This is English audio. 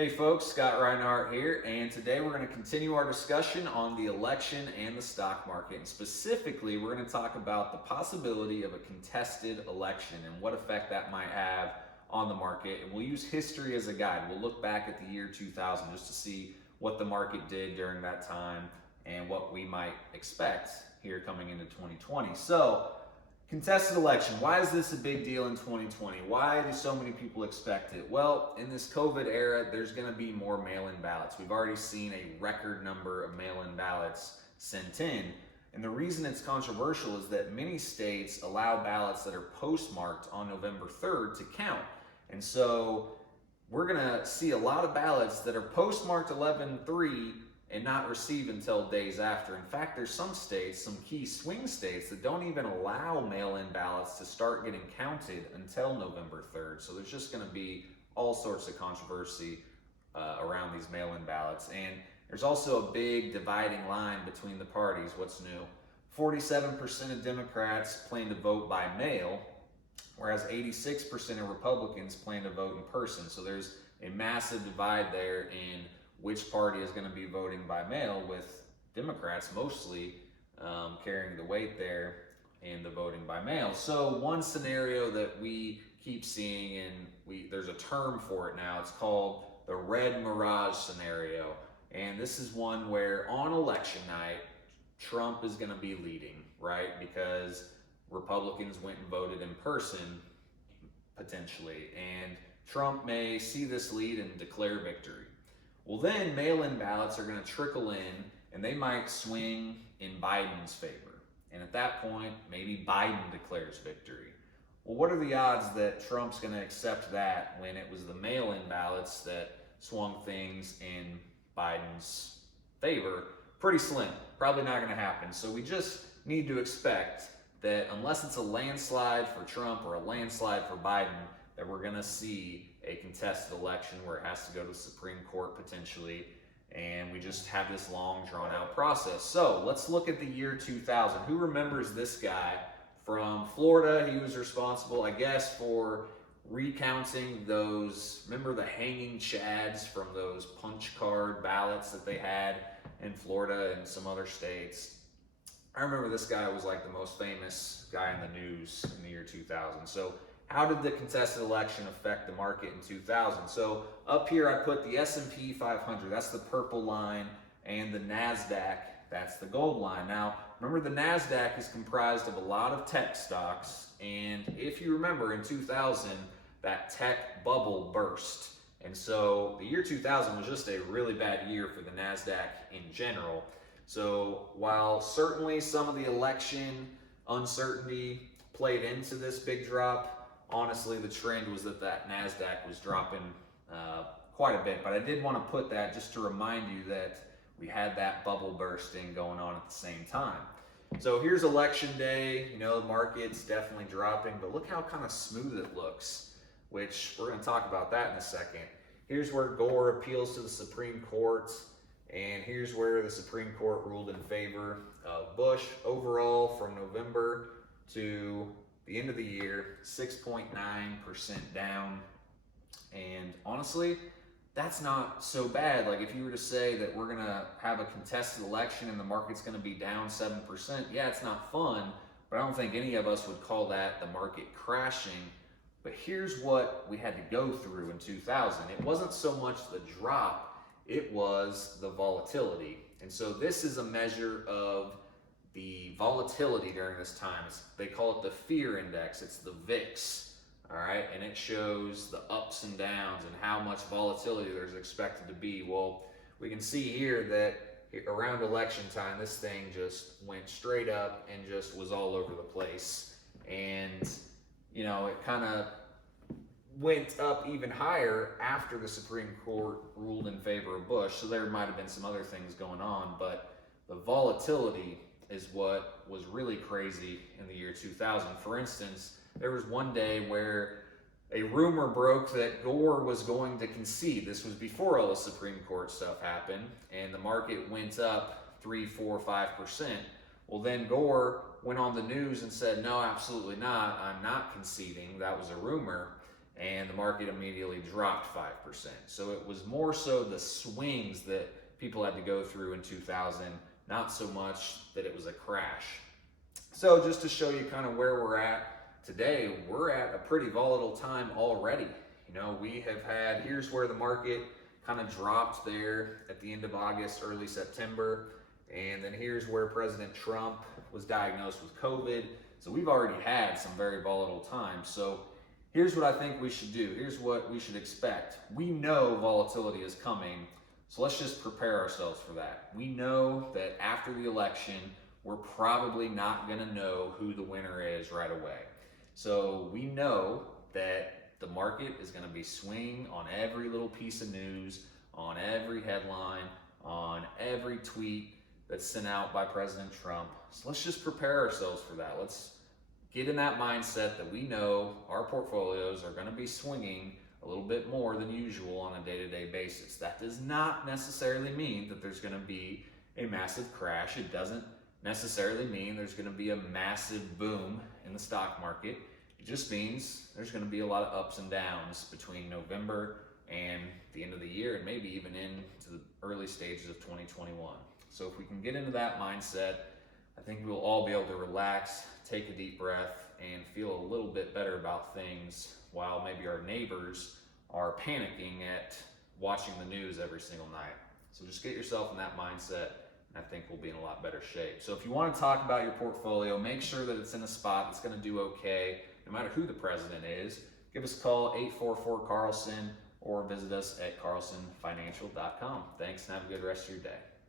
Hey folks, Scott Reinhardt here, and today we're going to continue our discussion on the election and the stock market. And specifically, we're going to talk about the possibility of a contested election and what effect that might have on the market. And we'll use history as a guide. We'll look back at the year 2000 just to see what the market did during that time and what we might expect here coming into 2020. So, contested election. Why is this a big deal in 2020? Why do so many people expect it? Well, in this COVID era, there's going to be more mail-in ballots. We've already seen a record number of mail-in ballots sent in. And the reason it's controversial is that many states allow ballots that are postmarked on November 3rd to count. And so we're going to see a lot of ballots that are postmarked 11/3 and not received until days after. In fact, there's some states, some key swing states, that don't even allow mail-in ballots to start getting counted until November 3rd. So there's just going to be all sorts of controversy around these mail-in ballots. And there's also a big dividing line between the parties. What's new? 47% of Democrats plan to vote by mail, whereas 86% of Republicans plan to vote in person. So there's a massive divide there in which party is going to be voting by mail, with Democrats mostly carrying the weight there in the voting by mail. So one scenario that we keep seeing, and there's a term for it now, it's called the red mirage scenario. And this is one where on election night, Trump is going to be leading, right? Because Republicans went and voted in person, potentially. And Trump may see this lead and declare victory. Well, then mail-in ballots are going to trickle in, and they might swing in Biden's favor. And at that point, maybe Biden declares victory. Well, what are the odds that Trump's going to accept that when it was the mail-in ballots that swung things in Biden's favor? Pretty slim. Probably not going to happen. So we just need to expect that unless it's a landslide for Trump or a landslide for Biden, that we're going to see a contested election where it has to go to the Supreme Court potentially, and we just have this long drawn out process. So let's look at the year 2000. Who remembers this guy from Florida? He was responsible, I guess, for recounting those, remember the hanging chads from those punch card ballots that they had in Florida and some other states. I remember this guy was like the most famous guy in the news in the year 2000. So how did the contested election affect the market in 2000? So up here I put the S&P 500, that's the purple line, and the NASDAQ, that's the gold line. Now, remember the NASDAQ is comprised of a lot of tech stocks, and if you remember in 2000, that tech bubble burst. And so the year 2000 was just a really bad year for the NASDAQ in general. So while certainly some of the election uncertainty played into this big drop, honestly, the trend was that NASDAQ was dropping quite a bit. But I did want to put that just to remind you that we had that bubble bursting going on at the same time. So here's election day. You know, the market's definitely dropping, but look how kind of smooth it looks, which we're going to talk about that in a second. Here's where Gore appeals to the Supreme Court, and here's where the Supreme Court ruled in favor of Bush. Overall, from November to the end of the year, 6.9% down. And honestly, that's not so bad. Like if you were to say that we're going to have a contested election and the market's going to be down 7%, yeah, it's not fun, but I don't think any of us would call that the market crashing. But here's what we had to go through in 2000. It wasn't so much the drop, it was the volatility. And so this is a measure of the volatility during this time. They call it the fear index. It's the VIX, all right? And it shows the ups and downs and how much volatility there's expected to be. Well, we can see here that around election time, this thing just went straight up and just was all over the place. And, you know, it kind of went up even higher after the Supreme Court ruled in favor of Bush. So there might have been some other things going on, but the volatility is what was really crazy in the year 2000. For instance, there was one day where a rumor broke that Gore was going to concede. This was before all the Supreme Court stuff happened, and the market went up 3, 4, 5%. Well, then Gore went on the news and said, no, absolutely not. I'm not conceding. That was a rumor. and the market immediately dropped 5%. So it was more so the swings that people had to go through in 2000, not so much that it was a crash. So just to show you kind of where we're at today, we're at a pretty volatile time already. We have had, here's where the market kind of dropped there at the end of August, early September. And then here's where President Trump was diagnosed with COVID. So we've already had some very volatile times. So here's what I think we should do. Here's what we should expect. We know volatility is coming, so let's just prepare ourselves for that. We know that after the election, we're probably not going to know who the winner is right away. So we know that the market is going to be swinging on every little piece of news, on every headline, on every tweet that's sent out by President Trump. So let's just prepare ourselves for that. Let's get in that mindset that we know our portfolios are going to be swinging a little bit more than usual on a day-to-day basis. That does not necessarily mean that there's going to be a massive crash. It doesn't necessarily mean there's going to be a massive boom in the stock market. It just means there's going to be a lot of ups and downs between November and the end of the year, and maybe even into the early stages of 2021. So if we can get into that mindset, I think we'll all be able to relax, take a deep breath, and feel a little bit better about things while maybe our neighbors are panicking at watching the news every single night. So just get yourself in that mindset, and I think we'll be in a lot better shape. So if you want to talk about your portfolio, make sure that it's in a spot that's going to do okay, no matter who the president is. Give us a call, 844-CARLSON, or visit us at carlsonfinancial.com. Thanks, and have a good rest of your day.